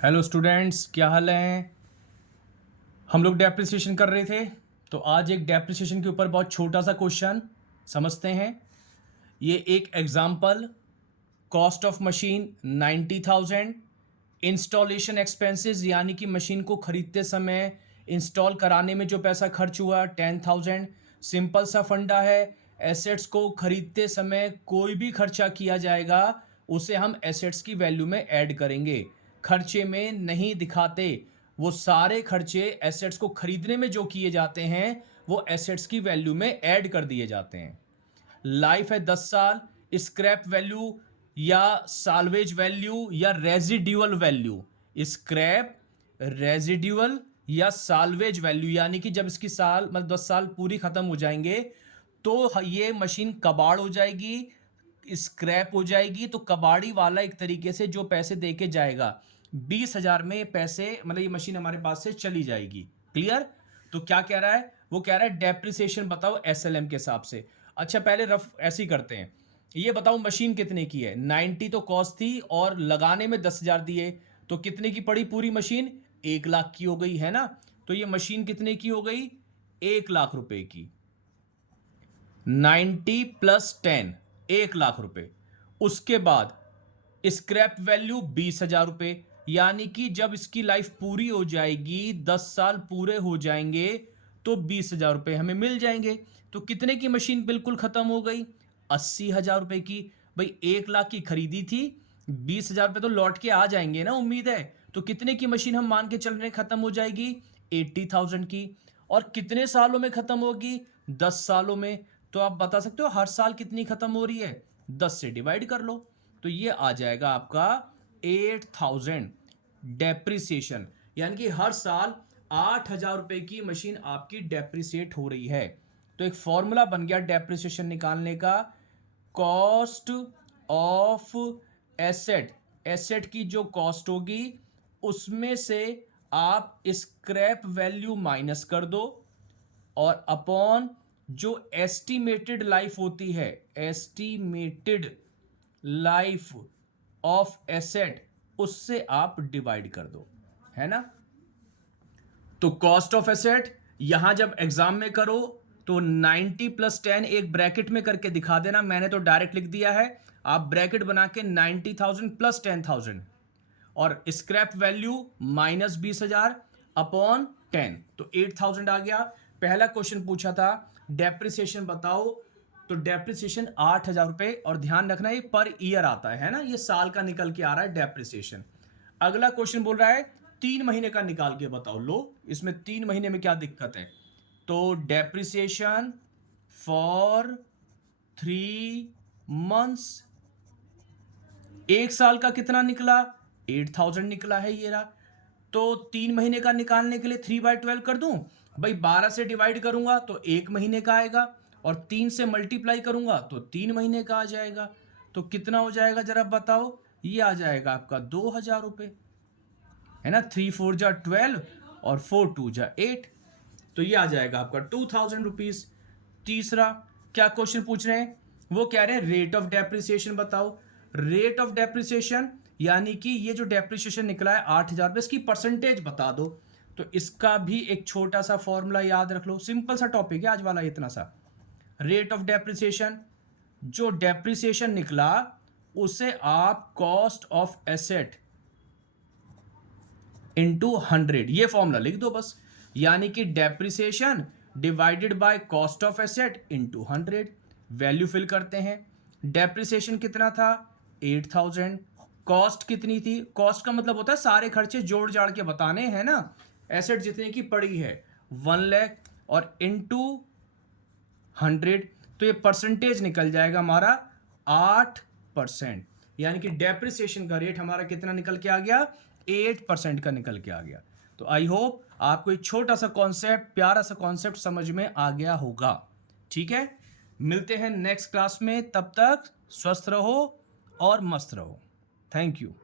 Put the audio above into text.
Hello students, क्या हाल है। हम लोग डेप्रिसिएशन कर रहे थे, तो आज एक डेप्रिसिएशन के ऊपर बहुत छोटा सा क्वेश्चन समझते हैं। ये एक example, cost of machine 90,000, installation expenses यानी कि मशीन को खरीदते समय इंस्टॉल कराने में जो पैसा खर्च हुआ 10,000। सिंपल सा फंडा है, एसेट्स को खरीदते समय कोई भी खर्चा किया जाएगा उसे हम एसेट्स की वैल्यू में ऐड करेंगे, खर्चे में नहीं दिखाते। वो सारे खर्चे एसेट्स को खरीदने में जो किए जाते हैं वो एसेट्स की वैल्यू में ऐड कर दिए जाते हैं। लाइफ है 10 साल, स्क्रैप वैल्यू या साल्वेज वैल्यू या रेजिड्यूअल वैल्यू, स्क्रैप, रेजिड्यूअल या साल्वेज वैल्यू, यानी कि जब इसकी साल मतलब 10 साल पूरी खत्म हो जाएंगे तो ये मशीन कबाड़ हो जाएगी, स्क्रैप हो जाएगी। तो कबाड़ी वाला एक तरीके से जो पैसे दे के जाएगा 20,000 में पैसे, मतलब ये मशीन हमारे पास से चली जाएगी। क्लियर। तो क्या कह रहा है, वो कह रहा है डेप्रिसिएशन बताओ एसएलएम के हिसाब से। अच्छा, पहले रफ ऐसे ही करते हैं। ये बताओ मशीन कितने की है। 90 तो कॉस्ट थी और लगाने में 10,000 दिए, तो कितने की पड़ी पूरी मशीन? 1,00,000 की हो गई है ना। तो ये मशीन कितने की हो गई? 1,00,000 रुपए की। 90 प्लस 10, 1,00,000 रुपए। उसके बाद स्क्रैप वैल्यू 20,000 रुपए, यानी कि जब इसकी लाइफ पूरी हो जाएगी, 10 साल पूरे हो जाएंगे तो 20,000 रुपए हमें मिल जाएंगे। तो कितने की मशीन बिल्कुल खत्म हो गई? 80,000 रुपए की। भाई 1,00,000 की खरीदी थी, 20,000 रुपए तो लौट के आ जाएंगे ना, उम्मीद है। तो कितने की मशीन हम मान के चल रहे खत्म हो जाएगी? 80,000 की। और कितने सालों में खत्म होगी? 10 सालों में। तो आप बता सकते हो हर साल कितनी खत्म हो रही है? 10 से डिवाइड कर लो, तो ये आ जाएगा आपका 8,000 डेप्रिसिएशन, यानी कि हर साल 8,000 रुपए की मशीन आपकी डेप्रिसिएट हो रही है। तो एक फॉर्मूला बन गया डेप्रिसिएशन निकालने का, कॉस्ट ऑफ एसेट। एसेट की जो कॉस्ट होगी उसमें से आप स्क्रैप वैल्यू माइनस कर दो और अपॉन जो एस्टिमेटेड लाइफ होती है, एस्टिमेटेड लाइफ ऑफ एसेट, उससे आप डिवाइड कर दो, है ना। तो कॉस्ट ऑफ एसेट यहां जब एग्जाम में करो तो 90 प्लस 10 एक ब्रैकेट में करके दिखा देना, मैंने तो डायरेक्ट लिख दिया है। आप ब्रैकेट बना के 90,000 प्लस 10,000 और स्क्रैप वैल्यू माइनस 20,000 अपॉन 10, तो 8,000 आ गया। पहला क्वेश्चन पूछा था डेप्रिसिएशन बताओ, तो डेप्रिसिएशन 8,000 रुपए, और ध्यान रखना ये पर ईयर आता है ना, ये साल का निकल के आ रहा है डेप्रिसिएशन। अगला क्वेश्चन बोल रहा है 3 महीने का निकाल के बताओ। लो, इसमें 3 महीने में क्या दिक्कत है। तो डेप्रिसिएशन फॉर 3 मंथ्स, एक साल का कितना निकला? 8,000 निकला है ये रहा। तो 3 महीने का निकालने के लिए 3/12 कर दूं। भाई 12 से डिवाइड करूंगा तो 1 महीने का आएगा, और 3 से मल्टीप्लाई करूंगा तो 3 महीने का आ जाएगा। तो कितना हो जाएगा जरा बताओ। ये आ जाएगा आपका 2,000 रुपए, है ना। 3 4 जा 12 और 4 2 जा 8, तो ये आ जाएगा आपका 2,000 रुपीज। तीसरा क्या क्वेश्चन पूछ रहे हैं, वो कह रहे हैं रेट ऑफ डेप्रिसिएशन बताओ। रेट ऑफ डेप्रिसिएशन यानी कि ये जो डेप्रिसिएशन निकला है 8,000 रुपए, इसकी परसेंटेज बता दो। तो इसका भी एक छोटा सा फॉर्मूला याद रख लो, सिंपल सा टॉपिक है आज वाला इतना सा। रेट ऑफ डेप्रिसिएशन, जो डेप्रिसिएशन निकला उसे आप कॉस्ट ऑफ एसेट इंटू 100, ये फॉर्मूला लिख दो बस। यानी कि depreciation divided by cost of asset into 100। Value fill करते हैं। डेप्रिसिएशन कितना था? 8,000। कॉस्ट कितनी थी? कॉस्ट का मतलब होता है सारे खर्चे जोड़ जाड़ के बताने हैं ना। एसेट जितने की पड़ी है 1,00,000 और इंटू 100, तो ये परसेंटेज निकल जाएगा हमारा 8%, यानी कि डेप्रिसिएशन का रेट हमारा कितना निकल के आ गया? 8% का निकल के आ गया। तो आई होप आपको एक छोटा सा कॉन्सेप्ट, प्यारा सा कॉन्सेप्ट समझ में आ गया होगा। ठीक है, मिलते हैं नेक्स्ट क्लास में, तब तक स्वस्थ रहो और मस्त रहो। Thank you.